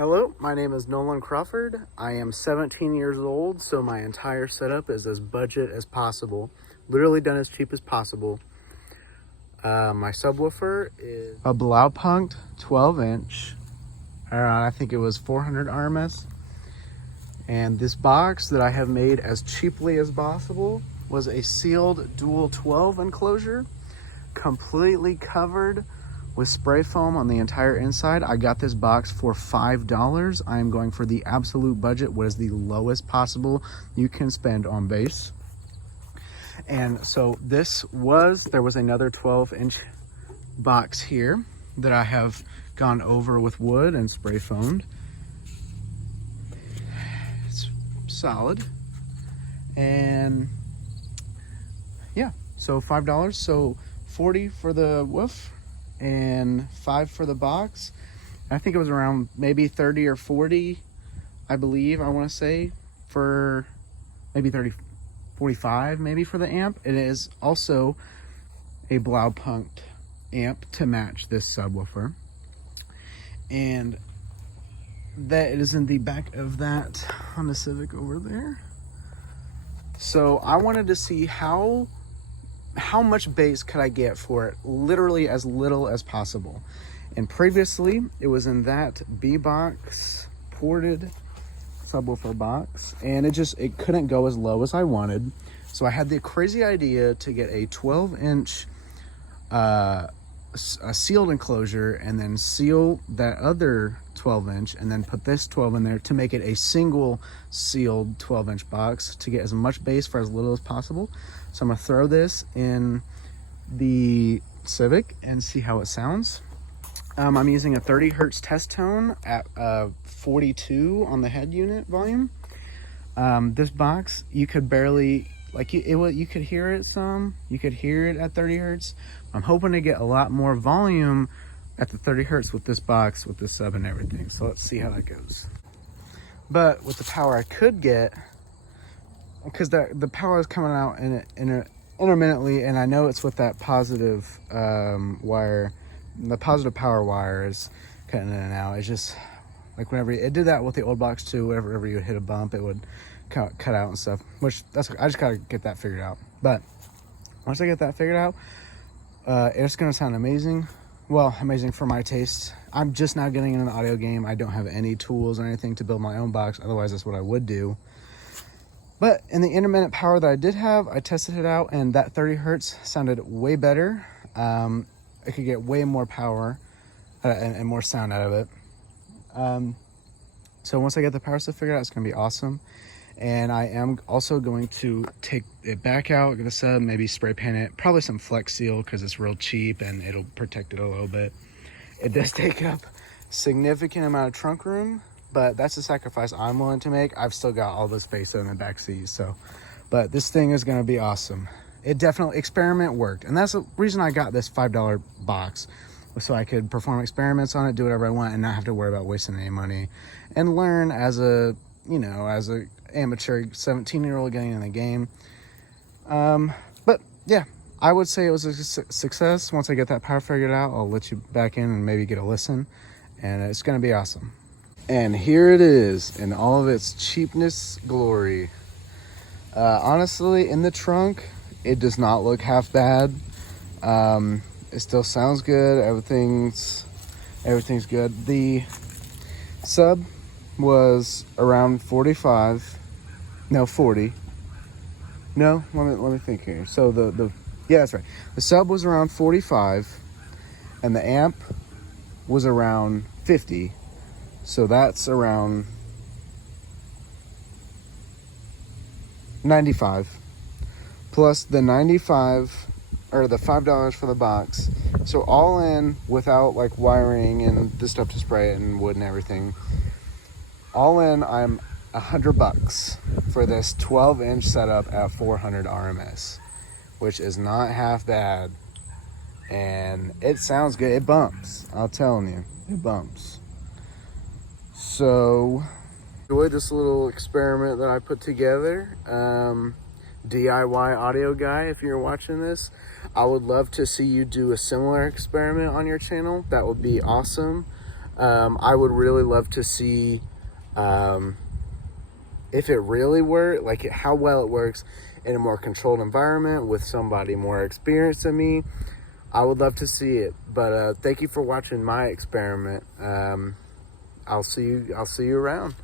Hello, my name is Nolan Crawford. I am 17 years old, so my entire setup is as budget as possible. Literally done as cheap as possible. My subwoofer is a Blaupunkt 12-inch. I think it was 400 RMS. And this box that I have made as cheaply as possible was a sealed dual 12 enclosure, completely covered with spray foam on the entire inside. I got this box for $5. I am going for the absolute budget. What is the lowest possible you can spend on bass? And so there was another 12-inch box here that I have gone over with wood and spray foamed. It's solid. And yeah, so $5. So $40 for the woof and $5 for the box. I think it was around maybe 30 or 40, I believe, I want to say, for maybe 30, 45 maybe for the amp. It is also a Blaupunkt amp to match this subwoofer. And that is in the back of that Honda Civic over there. So I wanted to see how much bass could I get for it, literally as little as possible. And previously it was in that B-box ported subwoofer box, and it couldn't go as low as I wanted. So I had the crazy idea to get a 12-inch a sealed enclosure and then seal that other 12-inch and then put this 12 in there to make it a single sealed 12-inch box to get as much bass for as little as possible. So I'm gonna throw this in the Civic and see how it sounds. I'm using a 30 hertz test tone at 42 on the head unit volume. This box, you could barely, you could hear it some. You could hear it at 30 hertz. I'm hoping to get a lot more volume at the 30 hertz with this box, with this sub and everything. So let's see how that goes. But with the power I could get, because the power is coming out intermittently, and I know it's with that positive wire. The positive power wire is cutting in and out. It's just like whenever it did that with the old box too. Whenever you would hit a bump, it would cut out and stuff. Which I just gotta get that figured out. But once I get that figured out, it's gonna sound amazing. Well, amazing for my taste. I'm just now getting in an audio game. I don't have any tools or anything to build my own box. Otherwise, that's what I would do. But in the intermittent power that I did have, I tested it out, and that 30 hertz sounded way better. I could get way more power and more sound out of it. So once I get the power stuff figured out, it's gonna be awesome. And I am also going to take it back out, get a sub, maybe spray paint it, probably some Flex Seal because it's real cheap and it'll protect it a little bit. It does take up significant amount of trunk room, but that's a sacrifice I'm willing to make. I've still got all the space in the back seat, so. But this thing is gonna be awesome. It definitely, experiment worked. And that's the reason I got this $5 box, so I could perform experiments on it, do whatever I want, and not have to worry about wasting any money. And learn as a amateur 17-year-old getting in the game. But yeah, I would say it was a success. Once I get that power figured out, I'll let you back in and maybe get a listen, and it's gonna be awesome. And here it is in all of its cheapness glory. Honestly, in the trunk, it does not look half bad. It still sounds good. Everything's good. The sub was around 40. No, let me think here. So yeah, that's right. The sub was around 45 and the amp was around 50. So that's around 95 plus the 95 or the $5 for the box. So all in, without like wiring and the stuff to spray it and wood and everything, all in, I'm $100 for this 12-inch setup at 400 RMS, which is not half bad. And it sounds good. It bumps. I'm telling you, it bumps. So enjoy this little experiment that I put together. DIY audio guy, if you're watching this, I would love to see you do a similar experiment on your channel. That would be awesome. I would really love to see if it really works, like how well it works in a more controlled environment with somebody more experienced than me. I would love to see it, but thank you for watching my experiment. I'll see you around.